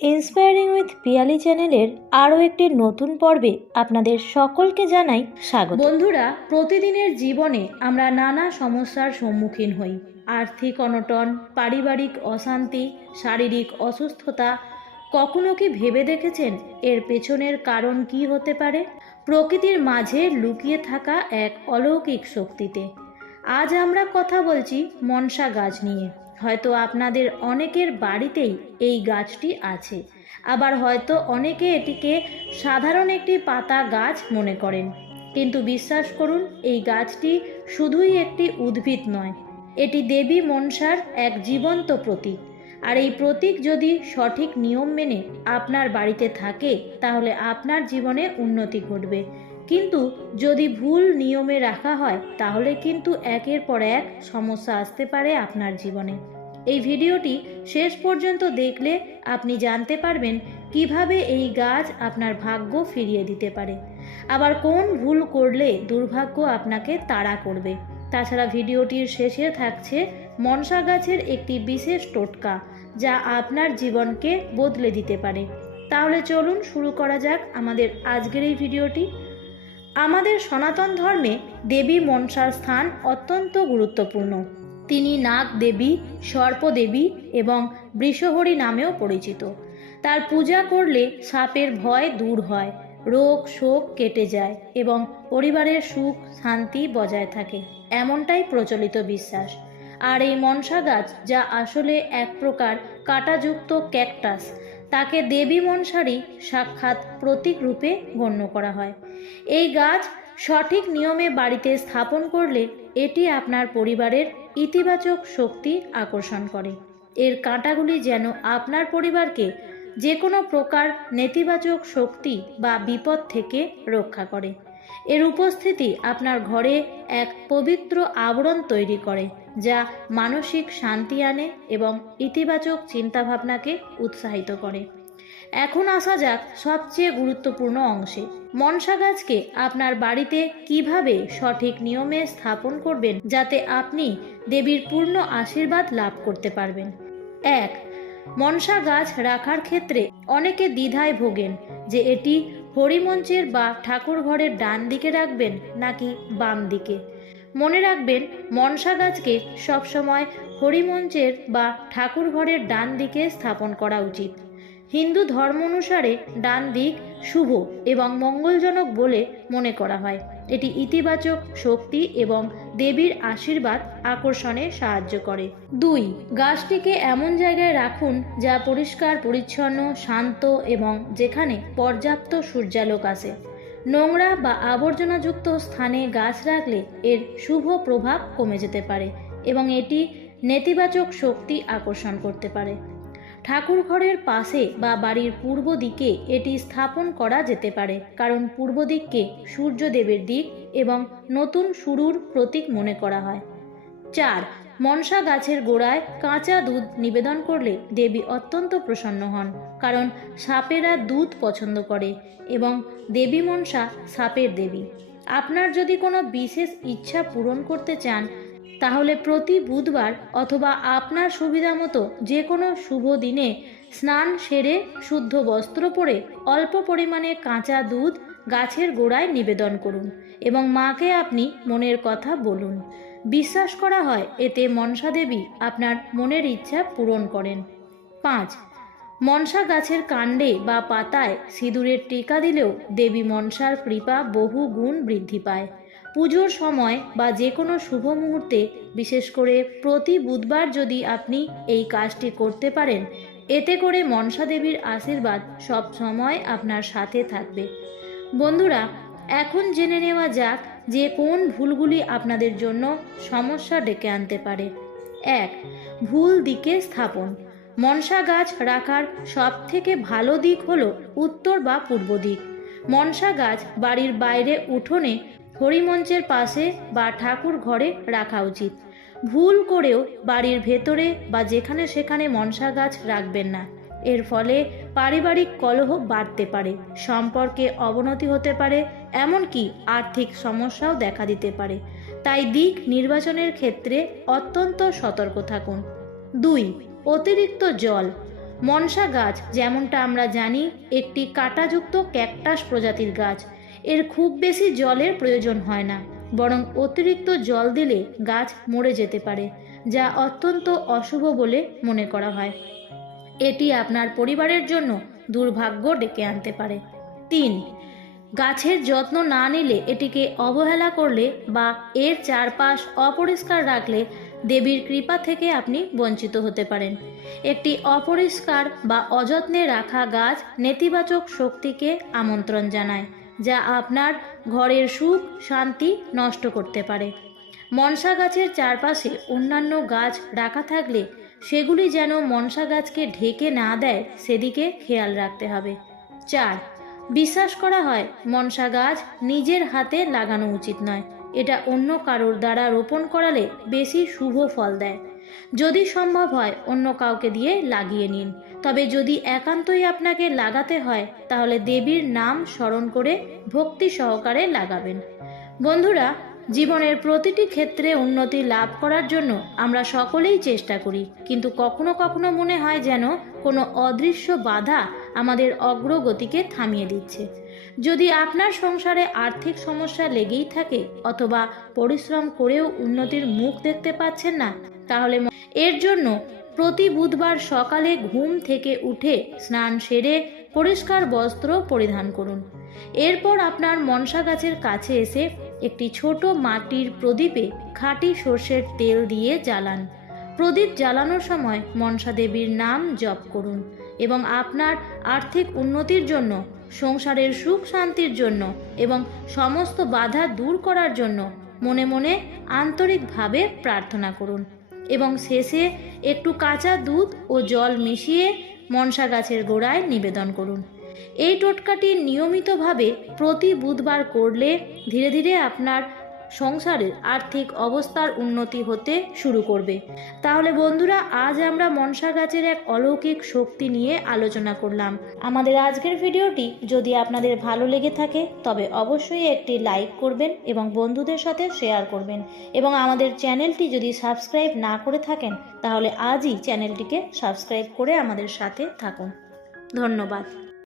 Inspiring with Piyali চ্যানেলের আরও একটি নতুন পর্বে আপনাদের সকলকে জানাই স্বাগত। বন্ধুরা, প্রতিদিনের জীবনে আমরা নানা সমস্যার সম্মুখীন হই। আর্থিক অনটন, পারিবারিক অশান্তি, শারীরিক অসুস্থতা। কখনো কি ভেবে দেখেছেন এর পেছনের কারণ কি হতে পারে? প্রকৃতির মাঝে লুকিয়ে থাকা এক অলৌকিক শক্তিতে। আজ আমরা কথা বলছি মনসা গাছ নিয়ে। হয়তো আপনাদের অনেকের বাড়িতেই এই গাছটি আছে, আবার হয়তো অনেকে এটিকে সাধারণ একটি পাতা গাছ মনে করেন। কিন্তু বিশ্বাস করুন, এই গাছটি শুধুই একটি উদ্ভিদ নয়, এটি দেবী মনসার এক জীবন্ত প্রতীক। আর এই প্রতীক যদি সঠিক নিয়ম মেনে আপনার বাড়িতে থাকে, তাহলে আপনার জীবনে উন্নতি ঘটবে। কিন্তু যদি ভুল নিয়মে রাখা হয়, তাহলে কিন্তু একের পর এক সমস্যা আসতে পারে আপনার জীবনে। এই ভিডিওটি শেষ পর্যন্ত দেখলে আপনি জানতে পারবেন কিভাবে এই গাছ আপনার ভাগ্য ফিরিয়ে দিতে পারে, আবার কোন ভুল করলে দুর্ভাগ্য আপনাকে তাড়া করবে। তাছাড়া ভিডিওটির শেষে থাকছে মনসা গাছের একটি বিশেষ টোটকা, যা আপনার জীবনকে বদলে দিতে পারে। তাহলে চলুন শুরু করা যাক আমাদের আজকের এই ভিডিওটি। আমাদের সনাতন ধর্মে দেবী মনসার স্থান অত্যন্ত গুরুত্বপূর্ণ। তিনি নাগ দেবী, সর্পদেবী এবং বৃষহরি নামেও পরিচিত। তার পূজা করলে সাপের ভয় দূর হয়, রোগ শোক কেটে যায় এবং পরিবারের সুখ শান্তি বজায় থাকে, এমনটাই প্রচলিত বিশ্বাস। আর এই মনসা গাছ, যা আসলে এক প্রকার কাঁটাযুক্ত ক্যাকটাস, তাকে দেবী মনসারই সাক্ষাৎ প্রতীক রূপে গণ্য করা হয়। এই গাছ সঠিক নিয়মে বাড়িতে স্থাপন করলে এটি আপনার পরিবারের ইতিবাচক শক্তি আকর্ষণ করে। এর কাঁটাগুলি যেন আপনার পরিবারকে যে কোনো প্রকার নেতিবাচক শক্তি বা বিপদ থেকে রক্ষা করে। এর উপস্থিতি আপনার ঘরে এক পবিত্র আবরণ তৈরি করে, যা মানসিক শান্তি আনে এবং ইতিবাচক চিন্তাভাবনাকে উৎসাহিত করে। এখন আসা যাক সবচেয়ে গুরুত্বপূর্ণ অংশে। মনসা গাছকে আপনার বাড়িতে কিভাবে সঠিক নিয়মে স্থাপন করবেন, যাতে আপনি দেবীর পূর্ণ আশীর্বাদ লাভ করতে পারবেন। 1. মনসা গাছ রাখার ক্ষেত্রে অনেকে দ্বিধায় ভোগেন যে এটি হরিমঞ্চের বা ঠাকুর ঘরের ডান দিকে রাখবেন নাকি বাম দিকে। মনে রাখবেন, মনসা গাছকে সবসময় হরিমঞ্চের বা ঠাকুর ঘরের ডান দিকে স্থাপন করা উচিত। হিন্দু ধর্ম অনুসারে ডান দিক শুভ এবং মঙ্গলজনক বলে মনে করা হয়। এটি ইতিবাচক শক্তি এবং দেবীর আশীর্বাদ আকর্ষণে সাহায্য করে। 2. গাছটিকে এমন জায়গায় রাখুন যা পরিষ্কার পরিচ্ছন্ন, শান্ত এবং যেখানে পর্যাপ্ত সূর্যালোক আসে। নোংরা বা আবর্জনাযুক্ত স্থানে গাছ রাখলে এর শুভ প্রভাব কমে যেতে পারে এবং এটি নেতিবাচক শক্তি আকর্ষণ করতে পারে। ঠাকুর ঘরের পাশে বা বাড়ির পূর্ব দিকে এটি স্থাপন করা যেতে পারে, কারণ পূর্ব দিককে সূর্যদেবের দিক এবং নতুন শুরুর প্রতীক মনে করা হয়। 4. মনসা গাছের গোড়ায় কাঁচা দুধ নিবেদন করলে দেবী অত্যন্ত প্রসন্ন হন, কারণ সাপেরা দুধ পছন্দ করে এবং দেবী মনসা সাপের দেবী। আপনার যদি কোনো বিশেষ ইচ্ছা পূরণ করতে চান, তাহলে প্রতি বুধবার অথবা আপনার সুবিধা মতো যে কোনো শুভ দিনে স্নান সেরে শুদ্ধ বস্ত্র পরে অল্প পরিমাণে কাঁচা দুধ গাছের গোড়ায় নিবেদন করুন এবং মাকে আপনি মনের কথা বলুন। বিশ্বাস করা হয় এতে মনসা দেবী আপনার মনের ইচ্ছা পূরণ করেন। 5. মনসা গাছের কাণ্ডে বা পাতায় সিঁদুরের টিকা দিলেও দেবী মনসার কৃপা বহু গুণ বৃদ্ধি পায়। পুজোর সময় বা যে কোনো শুভ মুহূর্তে, বিশেষ করে প্রতি বুধবার যদি আপনি এই কাজটি করতে পারেন, এতে করে মনসা দেবীর আশীর্বাদ সব সময় আপনার সাথে থাকবে। বন্ধুরা, এখন জেনে নেওয়া যাক যে কোন ভুলগুলি আপনাদের জন্য সমস্যা ডেকে আনতে পারে। 1. ভুল দিকে স্থাপন। মনসা গাছ রাখার সবথেকে ভালো দিক হলো উত্তর বা পূর্ব দিক। মনসা গাছ বাড়ির বাইরে উঠোনে, হরিমঞ্চের পাশে বা ঠাকুর ঘরে রাখা উচিত। ভুল করেও বাড়ির ভেতরে বা যেখানে সেখানে মনসা গাছ রাখবেন না। এর ফলে পারিবারিক কলহ বাড়তে পারে, সম্পর্কে অবনতি হতে পারে, এমনকি আর্থিক সমস্যাও দেখা দিতে পারে। তাই দিক নির্বাচনের ক্ষেত্রে অত্যন্ত সতর্ক থাকুন। 2. অতিরিক্ত জল। মনসা গাছ যেমনটা আমরা জানি একটি কাঁটাযুক্ত ক্যাকটাস প্রজাতির গাছ। এর খুব বেশি জলের প্রয়োজন হয় না, বরং অতিরিক্ত জল দিলে গাছ মরে যেতে পারে, যা অত্যন্ত অশুভ বলে মনে করা হয়। এটি আপনার পরিবারের জন্য দুর্ভাগ্য ডেকে আনতে পারে। 3. গাছের যত্ন না নিলে, এটিকে অবহেলা করলে বা এর চারপাশ অপরিষ্কার রাখলে দেবীর কৃপা থেকে আপনি বঞ্চিত হতে পারেন। একটি অপরিষ্কার বা অযত্নে রাখা গাছ নেতিবাচক শক্তিকে আমন্ত্রণ জানায়, যা আপনার ঘরের সুখ শান্তি নষ্ট করতে পারে। মনসা গাছের চারপাশে অন্যান্য গাছ রাখা থাকলে সেগুলি যেন মনসা গাছকে ঢেকে না দেয়, সেদিকে খেয়াল রাখতে হবে। 4. বিশ্বাস করা হয় মনসা গাছ নিজের হাতে লাগানো উচিত নয়। এটা অন্য কারোর দ্বারা রোপণ করালে বেশি শুভ ফল দেয়। যদি সম্ভব হয় অন্য কাউকে দিয়ে লাগিয়ে নিন। তবে যদি একান্তই আপনাকে লাগাতে হয় তাহলে দেবীর নাম স্মরণ করে ভক্তি সহকারে লাগাবেন। বন্ধুরা, জীবনের প্রতিটি ক্ষেত্রে উন্নতি লাভ করার জন্য আমরা সকলেই চেষ্টা করি, কিন্তু কখনো কখনো মনে হয় যেন কোনো অদৃশ্য বাধা আমাদের অগ্রগতিকে থামিয়ে দিচ্ছে। যদি আপনার সংসারে আর্থিক সমস্যা লেগেই থাকে অথবা পরিশ্রম করেও উন্নতির মুখ দেখতে পাচ্ছেন না, তাহলে এর জন্য প্রতি বুধবার সকালে ঘুম থেকে উঠে স্নান সেরে পরিষ্কার বস্ত্র পরিধান করুন। এরপর আপনার মনসা গাছের কাছে এসে একটি ছোট মাটির প্রদীপে খাঁটি সর্ষের তেল দিয়ে জ্বালান। প্রদীপ জ্বালানোর সময় মনসা দেবীর নাম জপ করুন এবং আপনার আর্থিক উন্নতির জন্য, সংসারের সুখ শান্তির জন্য এবং সমস্ত বাধা দূর করার জন্য মনে মনে আন্তরিকভাবে প্রার্থনা করুন। এবং শেষে একটু কাঁচা দুধ ও জল মিশিয়ে মনসা গাছের গোড়ায় নিবেদন করুন। এই টোটকাটি নিয়মিতভাবে প্রতি বুধবার করলে ধীরে ধীরে আপনার সংসারের আর্থিক অবস্থার উন্নতি হতে শুরু করবে। তাহলে বন্ধুরা, আজ আমরা মনসা গাছের এক অলৌকিক শক্তি নিয়ে আলোচনা করলাম। আমাদের আজকের ভিডিওটি যদি আপনাদের ভালো লেগে থাকে তবে অবশ্যই একটি লাইক করবেন এবং বন্ধুদের সাথে শেয়ার করবেন, এবং আমাদের চ্যানেলটি যদি সাবস্ক্রাইব না করে থাকেন তাহলে আজই চ্যানেলটিকে সাবস্ক্রাইব করে আমাদের সাথে থাকুন। ধন্যবাদ।